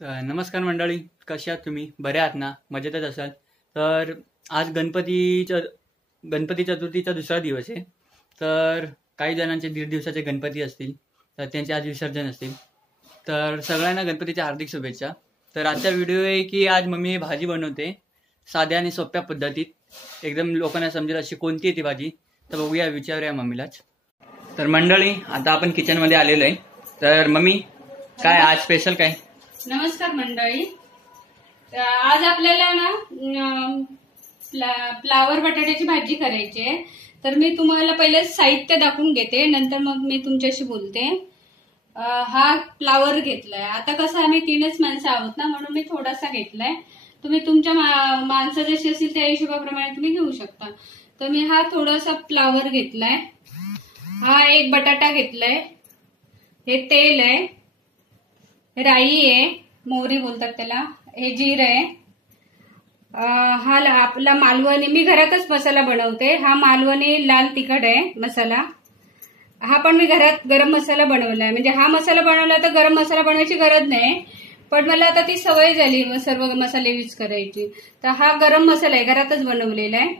तर नमस्कार मंडळी, कशा आहात तुम्ही? बरे आहात ना? मजेतच असाल. तर आज गणपती चतुर्थीचा दुसरा दिवस आहे. तर काही जणांचे 1.5 दिवसाचे गणपती असतील, तर त्यांचे आज विसर्जन असतील. तर सगळ्यांना गणपतीच्या हार्दिक शुभेच्छा. तर आजचा व्हिडिओ आहे की आज मम्मी भाजी बनवते साध्या आणि सोप्या पद्धतीत, एकदम लोकांना समजेल अशी. कोणती आहे ती भाजी? तर बघूया, विचारूया मम्मीलाच. तर मंडळी, आता आपण किचनमध्ये आलेलो आहे. तर मम्मी, काय आज स्पेशल काय? नमस्कार मंडळी. आज आपल्याला फ्लावर बटाट्याची भाजी करायची आहे. तर मी तुम्हाला पहिले साहित्य दाखवून घेते, नंतर मग मी तुमच्याशी बोलते. हा फ्लावर घेतलाय. आता कसं आम्ही 3च माणसं आहोत ना, म्हणून मी थोडासा घेतलाय. तुम्ही तुमच्या माणसं जशी असतील त्या हिशोबाप्रमाणे तुम्ही घेऊ शकता. तर मी हा थोडासा फ्लावर घेतलाय. हा एक बटाटा घेतलाय. हे तेल आहे, राई आहे, मोहरी बोलतात त्याला, हे जीर आहे. हा आपला मालवणी, मी घरातच मसाला बनवते. हा मालवणी लाल तिखट आहे मसाला. हा पण मी घरात गरम मसाला बनवलाय. म्हणजे हा मसाला बनवला तर गरम मसाला बनवायची गरज नाही, पण मला आता ती सवय झाली सर्व मसाले यूज करायची. तर हा गरम मसाला आहे, घरातच बनवलेला आहे.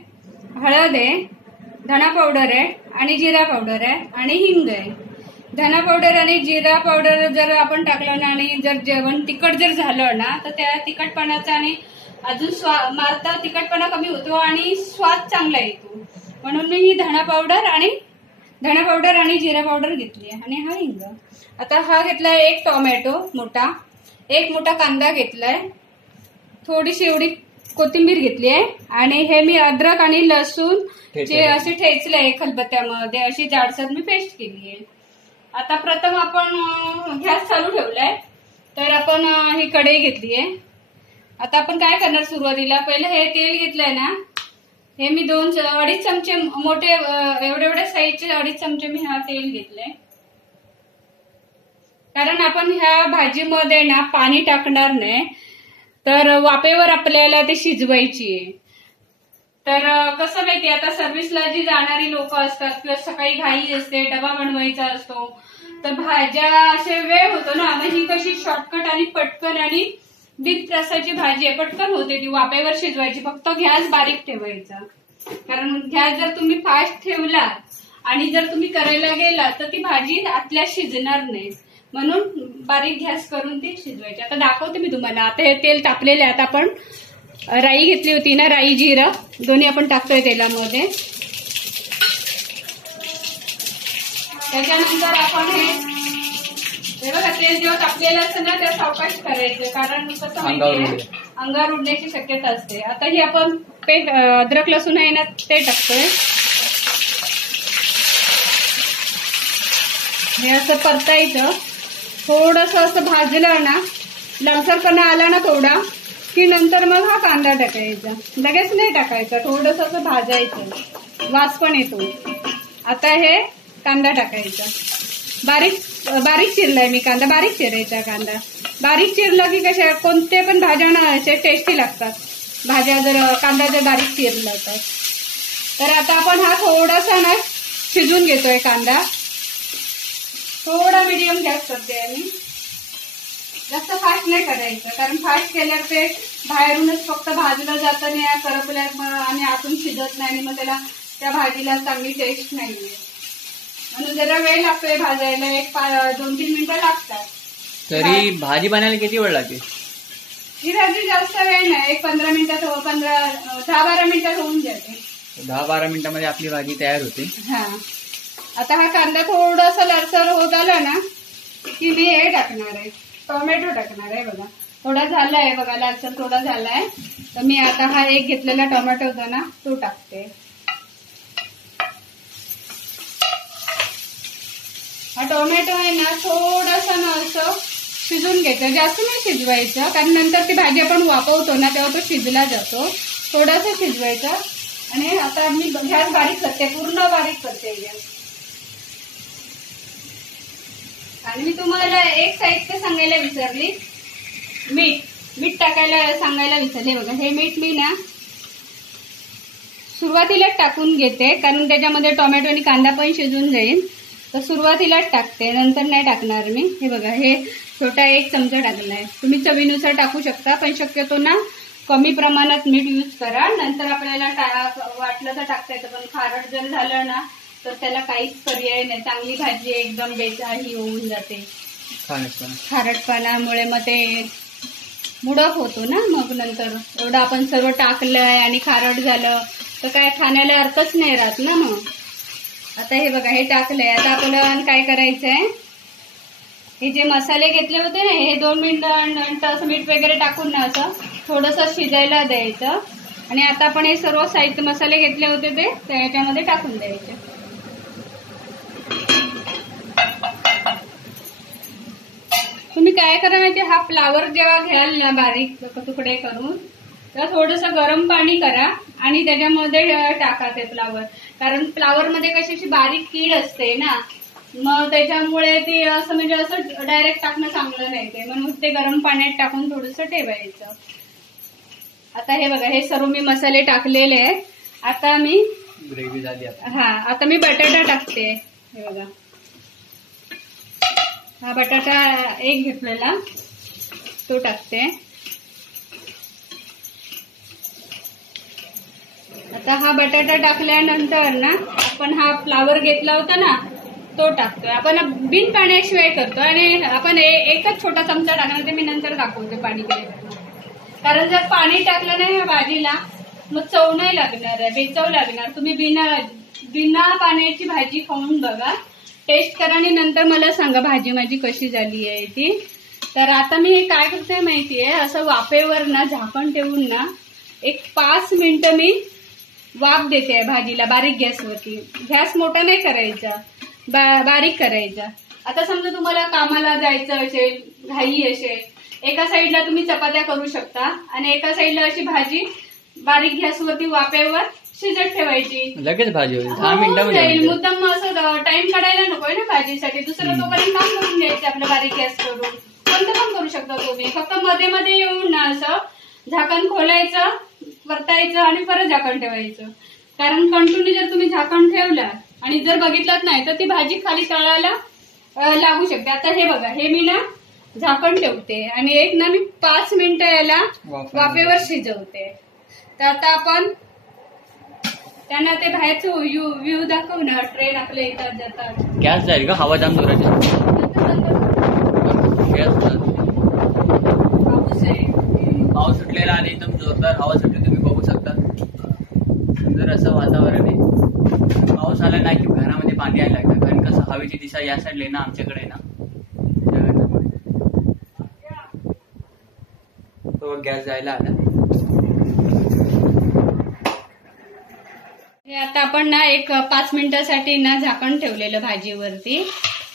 हळद आहे, धणा पावडर आहे आणि जिरा पावडर आहे आणि हिंग आहे. धना पावडर आणि जिरा पावडर जर आपण टाकलं ना, आणि जर जेवण तिखट जर झालं ना, तर त्या तिखटपणाचा आणि अजून मारता तिखटपणा कमी होतो आणि स्वाद चांगला येतो. म्हणून मी ही धना पावडर आणि जिरा पावडर घेतली आहे. आणि हा हिंग. आता हा घेतलाय एक टोमॅटो मोठा, एक मोठा कांदा घेतलाय, थोडीशी एवढी कोथिंबीर घेतली आहे. आणि हे मी अद्रक आणि लसूण जे असे ठेचले खलबत्त्यामध्ये, अशी जाडसर मी पेस्ट केली आहे. आता प्रथम आपण गॅस चालू ठेवलाय. तर आपण ही कढई घेतली आहे. आता आपण काय करणार, सुरुवातीला पहिले हे तेल घेतलंय ना, हे मी 2-2.5 चमचे मोठे, एवढ्या साईजचे 2.5 चमचे मी हा तेल घेतलंय. कारण आपण ह्या भाजीमध्ये ना पाणी टाकणार नाही, तर वाफेवर आपल्याला ते शिजवायची आहे. तर कसं माहिती, आता सर्व्हिसला जी जाणारी लोक असतात किंवा सकाळी घाई असते, डबा बनवायचा असतो, तर भाज्या असे वेळ होतो ना. मग ही कशी शॉर्टकट आणि पटकन आणि बिन रसाची भाजी आहे, पटकन होते ती. वाफेवर शिजवायची, फक्त गॅस बारीक ठेवायचा. कारण गॅस जर तुम्ही फास्ट ठेवला आणि जर तुम्ही करायला गेला तर ती भाजी आतल्या शिजणार नाही. म्हणून बारीक गॅस करून ती शिजवायची. आता दाखवते मी तुम्हाला. आता हे तेल तापलेले. आता आपण राई घेतली होती ना, राई जिरं दोन्ही आपण टाकतोय तेलामध्ये. त्याच्यानंतर आपण हे बघा, तेल जेव्हा तापलेलं असतं ना, त्या सावकाश करायचं, कारण कसं माहितीये अंगावर उडण्याची शक्यता असते. आता ही आपण अद्रक लसूण आहे ना, ते टाकतोय. हे असं परतायचं. थोडस असं भाजलं ना, लालसरपणा आला ना थोडा, की नंतर मग हा कांदा टाकायचा. लगेच नाही टाकायचा, थोडस असं भाजायचं, वास पण येतो. आता हे कांदा टाकायचा. बारीक चिरलाय मी कांदा. बारीक चिरायचा कांदा. बारीक चिरला की कशा कोणते पण भाज्या ना असे टेस्टी लागतात भाज्या, जर कांदा जर बारीक चिरला तर. आता आपण हा थोडासा ना शिजून घेतोय कांदा. थोडा मीडियम गॅस करते आणि जास्त फास्ट नाही करायचं, कारण फास्ट केल्यावर ते बाहेरूनच फक्त भाजलं जातं आणि करपल्या आणि आतून शिजत नाही, आणि मग त्याला त्या भाजीला चांगली टेस्ट नाहीये. म्हणून जरा वेळ लागतोय भाजायला, 2-3 मिनिटं लागतात. तरी भाजी बनायला किती वेळ लागेल? ही भाजी जास्त वेळ नाही, 10-12 मिनिटात होऊन जाते. 10-12 मिनिटांमध्ये आपली भाजी तयार होते. हा. आता हा कांदा थोडासा लालसर होत आला ना, की मी हे टाकणार आहे, टोमॅटो टाकणार आहे. बघा थोडा झालाय, बघा लालसर थोडा झालाय. तर मी आता हा एक घेतलेला टोमॅटो होता ना, तो टाकते. हा टोमॅटो आहे ना, थोडासा ना असं शिजून घ्यायचं, जास्त नाही शिजवायचं, कारण नंतर ती भाजी आपण वाफवतो ना, तेव्हा तो शिजला जातो. थोडासा शिजवायचा. आणि आता मी गॅस बारीक करते, पूर्ण बारीक करते गॅस. आणि मी तुम्हाला एक साहित्य सांगायला विसरली, मीठ टाकायला सांगायला विसरले. बघा हे मीठ मी ना सुरुवातीलाच टाकून घेते, कारण त्याच्यामध्ये टोमॅटो आणि कांदा पण शिजून जाईल. तर सुरुवातीलाच टाकते, नंतर नाही टाकणार मी. हे बघा, हे छोटा 1 चमचा टाकलाय. तुम्ही चवीनुसार टाकू शकता, पण शक्यतो ना कमी प्रमाणात मीठ यूज करा. नंतर आपल्याला वाटलं तर टाकता येतं, पण खारट जर झालं ना तर त्याला काहीच पर्याय नाही. चांगली भाजी एकदम ही होऊन जाते खारटपणामुळे. मग ते मुडप होतो ना. मग नंतर एवढं आपण सर्व टाकलंय आणि खारट झालं तर काय खाण्याला अर्थच नाही राहत ना. मग आता हे बघा, हे टाकलंय. आता आपल्याला काय करायचंय, हे जे मसाले घेतले होते ना हे 2 मिनिटं असं मीठ वगैरे टाकून ना असं थोडंसं शिजायला द्यायचं. आणि आता आपण हे सर्व साहित्य मसाले घेतले होते ते त्याच्यामध्ये टाकून द्यायचे. तुम्ही काय करा माहिती, हा फ्लावर जेव्हा घ्याल ना बारीक तुकडे करून तर थोडंसं गरम पाणी करा आणि त्याच्यामध्ये टाका ते फ्लावर. कारण फ्लावर मध्ये कशी बारीक कीड असते ना, मग त्याच्यामुळे ते असं म्हणजे असं डायरेक्ट टाकणं चांगलं नाही ते, म्हणून ते गरम पाण्यात टाकून थोडंसं ठेवायचं. आता हे बघा, हे सर्व मी मसाले टाकलेले आहेत. आता मी ग्रेव्ही झाली. आता मी बटाटा टाकते. हे बघा, हा बटाटा 1 घेतलेला तो टाकते. आता हा बटाटा टाकल्यानंतर ना आपण हा फ्लावर घेतला होता ना तो टाकतोय. आपण बिन पाण्याशिवाय करतो आणि आपण एकच छोटा चमचा टाकणार, ते मी नंतर दाखवते पाणी केल्यानंतर. कारण जर पाणी टाकलं नाही या भाजीला मग चव नाही लागणार आहे, बेचव लागणार. तुम्ही बिना पाण्याची भाजी खाऊन बघा, टेस्ट करा आणि नंतर मला सांगा भाजी माझी कशी झाली आहे ती. तर आता मी हे काय करते माहितीये, असं वाफेवर ना झाकण ठेवून ना 5 मिनिटं मी वाफ देते भाजीला बारीक गॅसवरती. गॅस मोठा नाही करायचा, बारीक करायचा. आता समजा तुम्हाला कामाला जायचं असेल, घाई असेल, एका साईडला तुम्ही चपात्या करू शकता आणि एका साईडला अशी भाजी बारीक गॅसवरती वाफेवर शिजत ठेवायची. लगेच भाजी होईल 10 मिनिटांमध्ये. मुद्दाम असं टाइम काढायला नकोय ना भाजीसाठी. दुसरं तोपर्यंत काम करून घ्यायचं आपलं बारीक गॅस करून. कोणतं पण करू शकता तुम्ही. फक्त मध्ये मध्ये येऊन ना असं झाकण खोलायचं, परतायचं आणि परत झाकण ठेवायचं. कारण कंटिन्यू जर तुम्ही झाकण ठेवलं आणि जर बघितलंच नाही तर ती भाजी खाली तळायला लागू शकते. आता हे बघा, हे मी ना झाकण ठेवते आणि ना मी 5 मिनिटं याला वाफेवर शिजवते. तर आता आपण त्यांना ते बाहेरचं व्ह्यू दाखव ना, ट्रेन आपल्या येतात जातात. गॅस जाईल का? हवा जाम जोराची. पाऊस सुटलेला आणि एकदम जोरदार हवा सुटली, तुम्ही बघू शकता. सुंदर असं वातावरण आहे. पाऊस आला नाही की घरामध्ये पाणी यायला लागतं, कारण कसं हवेची दिशा या साईडला ना आमच्याकडे ना. तो गॅस जायला आला. हे आता आपण ना 5 मिनिटासाठी ना झाकण ठेवलेलं भाजीवरती.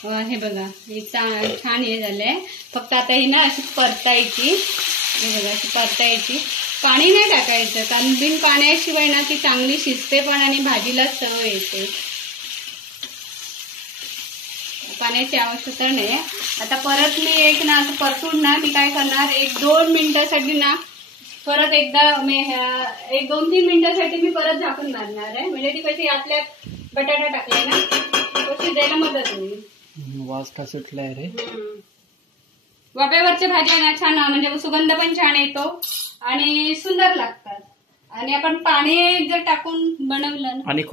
हे बघा, हे छान हे झालंय. फक्त आता ही ना अशी परतायची. हे बघा, अशी परतायची. पाणी नाही टाकायचं, कारण बिन पाण्याशिवाय ना ती चांगली शिजते पण आणि भाजीला चव येते. पाण्याची आवश्यकता नाही. आता परत मी ना असं परतून ना मी काय करणार, 1-2 मिनिटासाठी ना परत एकदा 1-2-3 मिनिटासाठी मी परत झाकून मारणार आहे. म्हणजे ती कशी आपल्या बटाटा टाकले ना तो शिजायला मदत होईल. वास का सुटलाय रे. वाफेवरच्या भाज्या ना छान, म्हणजे सुगंध पण छान येतो आणि सुंदर लागतात. आणि आपण पाणी जर टाकून बनवलं ना. आणि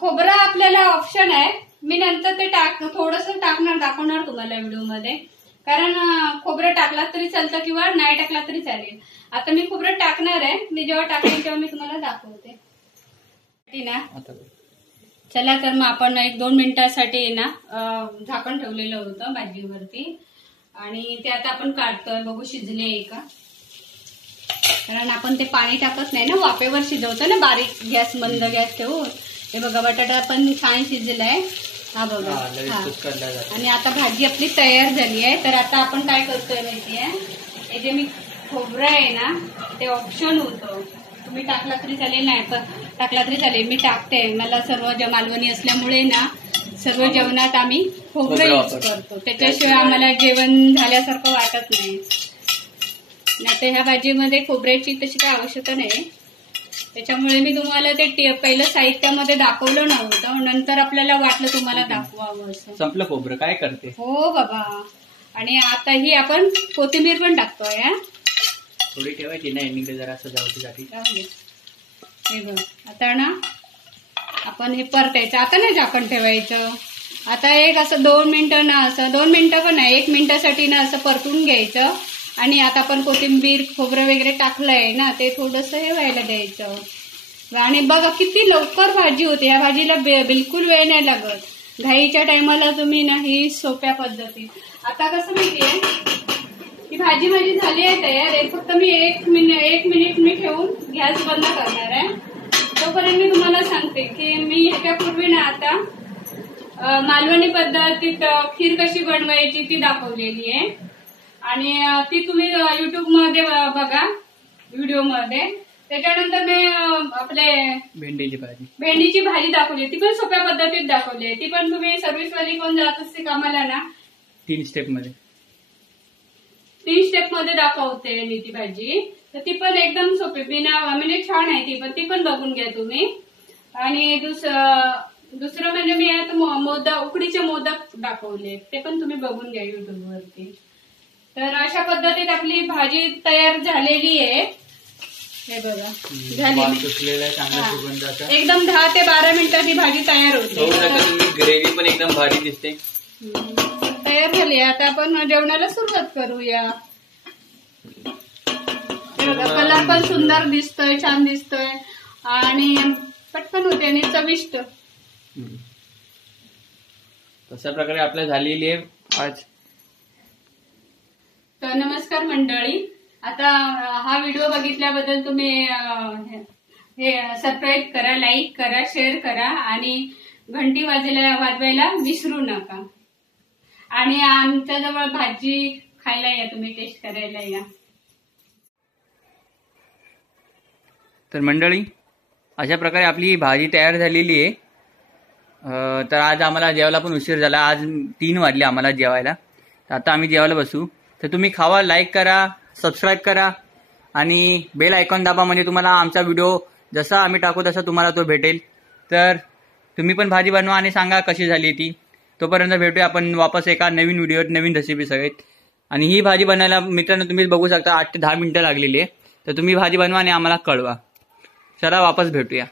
खोबरं आपल्याला ऑप्शन आहे. मी नंतर ते थोडंसं दाखवणार तुम्हाला व्हिडिओमध्ये. कारण खोबरं टाकला तरी चालतं किंवा नाही टाकला तरी चालेल. आता मी खोबरं टाकणार आहे. मी जेव्हा टाकेल तेव्हा मी तुम्हाला दाखवते ना. चला, तर मग आपण 1-2 मिनिटासाठी ना झाकण ठेवलेलं होतं भाजीवरती आणि ते आता आपण काढतोय. बघू शिजले का, कारण आपण ते पाणी टाकत नाही ना, वाफेवर शिजवतो ना बारीक गॅस, मंद गॅस ठेवून. हे बघा, बटाटा पण छान शिजलाय. हा बघा. आणि आता भाजी आपली तयार झाली आहे. तर आता आपण काय करतोय माहितीये, हे जे मी खोबरं आहे ना ते ऑप्शन होतं. तुम्ही टाकला तरी चालेल, नाही तर टाकला तरी चालेल. मी टाकते. मला सर्व मालवणी असल्यामुळे ना सर्व जेवणात आम्ही खोबरं यूज करतो. त्याच्याशिवाय आम्हाला जेवण झाल्यासारखं वाटत नाही. नाहीतर ह्या भाजीमध्ये खोबऱ्याची तशी काय आवश्यकता नाही. त्याच्यामुळे मी तुम्हाला ते पहिलं साहित्यामध्ये दाखवलं नव्हतं. नंतर आपल्याला वाटलं तुम्हाला दाखवावं असं. संपलं खोबरं, काय करते? हो बाबा, आणि आता ही आपण कोथिंबीर पण टाकतोय. थोडी ठेवायची ना एंडिंग जरा असं जावतीसाठी. हे बघ आता ना आपण हे परतायचं. आता नाही झाकण ठेवायचं. आता एक असं 2 मिनिटं ना असं 2 मिनिटं पण नाही 1 मिनिटासाठी ना असं परतून घ्यायचं. आणि आता आपण कोथिंबीर खोबरं वगैरे टाकलंय ना ते थोडंसं हे व्हायला द्यायचं. आणि बघा किती लवकर भाजी होते. या भाजीला बिलकुल वेळ नाही लागत. घाईच्या टायमाला तुम्ही ना ही सोप्या पद्धती. आता कसं माहितीये ही भाजी माझी झाली आहे तयार. फक्त मी 1 मिनिट मी ठेवून गॅस बंद करणार आहे. तोपर्यंत मी तुम्हाला सांगते की मी ह्याच्यापूर्वी ना आता मालवणी पद्धतीत खीर कशी बनवायची ती दाखवलेली आहे. आणि ती तुम्ही युट्यूब मध्ये बघा व्हिडिओमध्ये. त्याच्यानंतर मी आपले भेंडीची भाजी दाखवली. ती पण सोप्या पद्धतीत दाखवली. ती पण तुम्ही सर्व्हिसवाली कोण जात असते कामाला ना 3 स्टेप मध्ये दाखवते मी ती भाजी. तर ती पण एकदम सोपी म्हणजे छान आहे. ती पण बघून घ्या तुम्ही. आणि दुसरं म्हणजे मी आता उकडीचे मोदक दाखवले. ते पण तुम्ही बघून घ्या युट्यूब वरती. तर अशा पद्धतीत आपली भाजी तयार झालेली आहे. हे बघा झाली एकदम 10 ते 12 मिनिटात ही भाजी तयार होते. ग्रेव्ही पण एकदम भारी दिसते. तयार झाली. आता आपण जेवणाला सुरुवात करूया. हे बघा कलर पण सुंदर दिसतोय छान दिसतोय आणि पटकन होते आणि चविष्ट. तशा प्रकारे आपल्या झालेली आहे आज. तर नमस्कार मंडळी. आता हा व्हिडिओ बघितल्याबद्दल तुम्ही हे सबस्क्राईब करा, लाईक करा, शेअर करा आणि घंटी वाजवायला विसरू नका. आणि आमच्या जवळ भाजी खायला या, तुम्ही टेस्ट करायला या. तर मंडळी अशा प्रकारे आपली भाजी तयार झालेली आहे. तर आज आम्हाला जेवायला पण उशीर झाला. आज 3 वाजले आम्हाला जेवायला. तर आता आम्ही जेवायला बसू. तर तुम्ही खावा, लाईक करा, सबस्क्राईब करा आणि बेल आयकॉन दाबा. म्हणजे तुम्हाला आमचा व्हिडिओ जसा आम्ही टाकू तसा तुम्हाला तो भेटेल. तर तुम्ही पण भाजी बनवा आणि सांगा कशी झाली ती. तोपर्यंत भेटूया आपण वापस एका नवीन व्हिडिओत नवीन रेसिपी सगळ्यात. आणि ही भाजी बनायला मित्रांनो तुम्ही बघू शकता 8 ते 10 मिनिटं लागलेली आहे. तर तुम्ही भाजी बनवा आणि आम्हाला कळवा. चला वापस भेटूया.